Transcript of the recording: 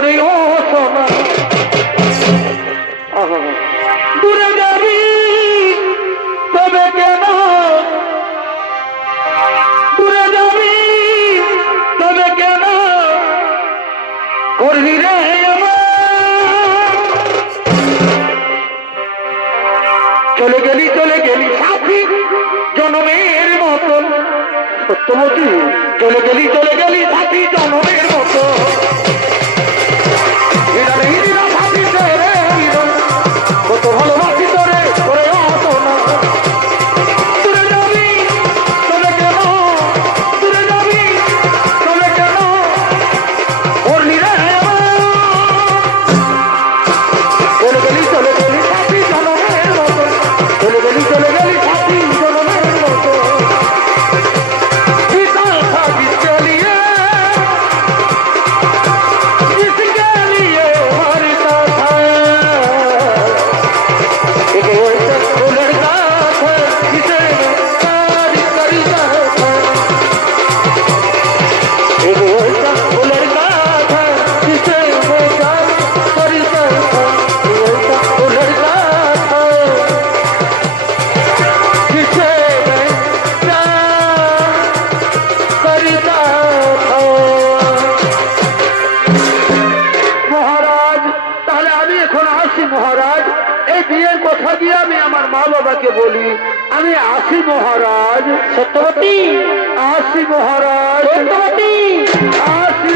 করিও সোনা দূরে যাবি তবে কেন দূরে যাবি তবে কেন করবি রে চলে গেলি সাথী জনমের মতন সত্যবতী চলে গেলি সাথী জনমের মতো কত ভালোবাসি তোরে করে হতো না দূরে যাবি তবে কেন দূরে যাবি তবে কেন করলি রে চলে গেলি সাথী জনমের মতো চলে গেলি সাথী জনমের মতো মহারাজ এই বিয়ের কথা দিয়ে আমি আমার মা বাবাকে বলি আমি আসি মহারাজ সত্যবতী আসি মহারাজ সত্যবতী আসি